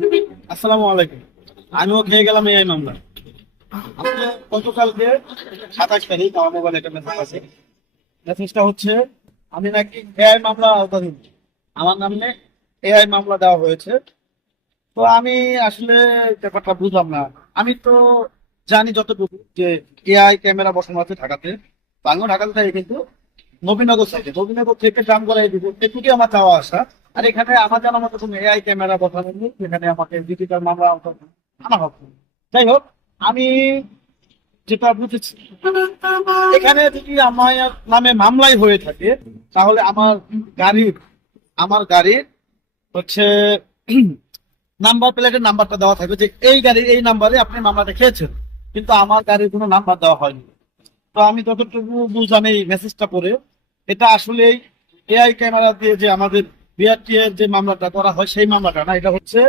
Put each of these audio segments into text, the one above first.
আসসালামু আলাইকুম। আমিও খেয়ে গেলাম এই মামলা। আসলে গতকালকে 27 তারিখ আমার মোবাইলে একটা মেসেজ আছে। মেসেজটা হচ্ছে আমি নাকি এআই মামলা আওতাধীন, আমার নামে এআই মামলা দেওয়া হয়েছে। তো আমি আসলে ব্যাপারটা বুঝলাম না। আমি তো জানি যতটুকু যে এআই ক্যামেরা বসানো আছে ঢাকাতে, বাংলা ঢাকাতে থাকে, কিন্তু নবীনগর থেকে জামগড়া এটুকুই আমার চাওয়া আসা। আর এখানে আমার জানা মতো কোনো এআই ক্যামেরা বসানো নেই যেখানে আমাকে ডিজিটাল মামলা আনা হবে। যাই হোক, আমি যেটা বুঝেছি, এখানে যদি আমার নামে মামলাই হয়ে থাকে তাহলে গাড়ির আমার গাড়ির হচ্ছে নাম্বার প্লেটের নাম্বারটা দেওয়া থাকবে যে এই গাড়ির এই নাম্বারে আপনি মামলাটা খেয়েছেন, কিন্তু আমার গাড়ির কোনো নাম্বার দেওয়া হয়নি। তো আমি যতটুকু বুঝলাম এই মেসেজটা পড়ে, এটা আসলে এআই ক্যামেরা দিয়ে যে আমাদের বিআরটি এর যে মামলাটা করা হয় সেই মামলাটা না, এটা হচ্ছে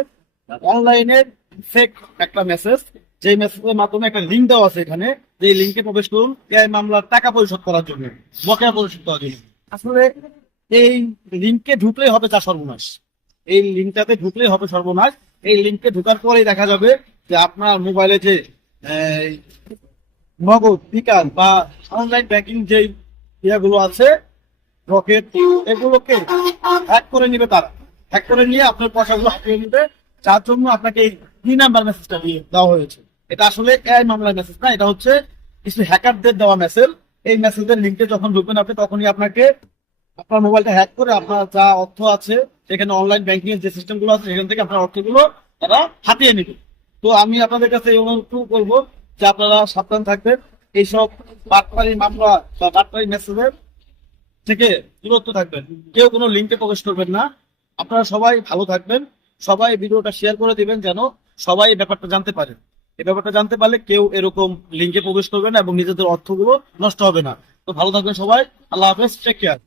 অনলাইনের ফেক একটা মেসেজ। যে মেসেজের মাধ্যমে একটা লিঙ্ক দেওয়া আছে, এখানে যে লিঙ্কে প্রবেশ করুন এআই মামলার টাকা পরিশোধ করার জন্য, বকেয়া পরিশোধ করার জন্য। আসলে এই লিঙ্কে ঢুকলেই হবে যা সর্বনাশ, এই লিঙ্কটাতে ঢুকলেই হবে সর্বনাশ। এই লিঙ্কে ঢোকার পরেই দেখা যাবে যে আপনার মোবাইলে যে আহ, নগদ বিকাশ বা অনলাইন ব্যাংকিং যে ইয়েগুলো আছে, রকেট, এগুলোকে হ্যাক করে নিবে তারা। হ্যাক করে নিয়ে আপনার পয়সাগুলো হাতিয়ে নিবে, যার জন্য আপনাকে এই 3 নাম্বার মেসেজটা দিয়ে দেওয়া হয়েছে। এটা আসলে এআই মামলার মেসেজ না, এটা হচ্ছে কিছু হ্যাকারদের দেওয়া মেসেজ। এই মেসেজের লিঙ্কে যখন ঢুকবেন আপনি, তখনই আপনাকে আপনার মোবাইলটা হ্যাক করে আপনার যা অর্থ আছে সেখানে, অনলাইন ব্যাংকিং এর যে সিস্টেম গুলো আছে সেখান থেকে আপনার অর্থগুলো তারা হাতিয়ে নিবে। তো আমি আপনাদের কাছে এই অনুরোধ করবো যে আপনারা সাবধান থাকবেন, এইসব বাটপারি মামলা বা বাটপারি মেসেজের থেকে দূরত্ব থাকবেন, কেউ কোনো লিঙ্কে প্রবেশ করবেন না। আপনারা সবাই ভালো থাকবেন, সবাই ভিডিওটা শেয়ার করে দিবেন যেন সবাই এই ব্যাপারটা জানতে পারে। এই ব্যাপারটা জানতে পারলে কেউ এরকম লিঙ্কে প্রবেশ করবে না এবং নিজেদের অর্থগুলো নষ্ট হবে না। তো ভালো থাকবেন সবাই। আল্লাহ হাফেজ, টেক কেয়ার।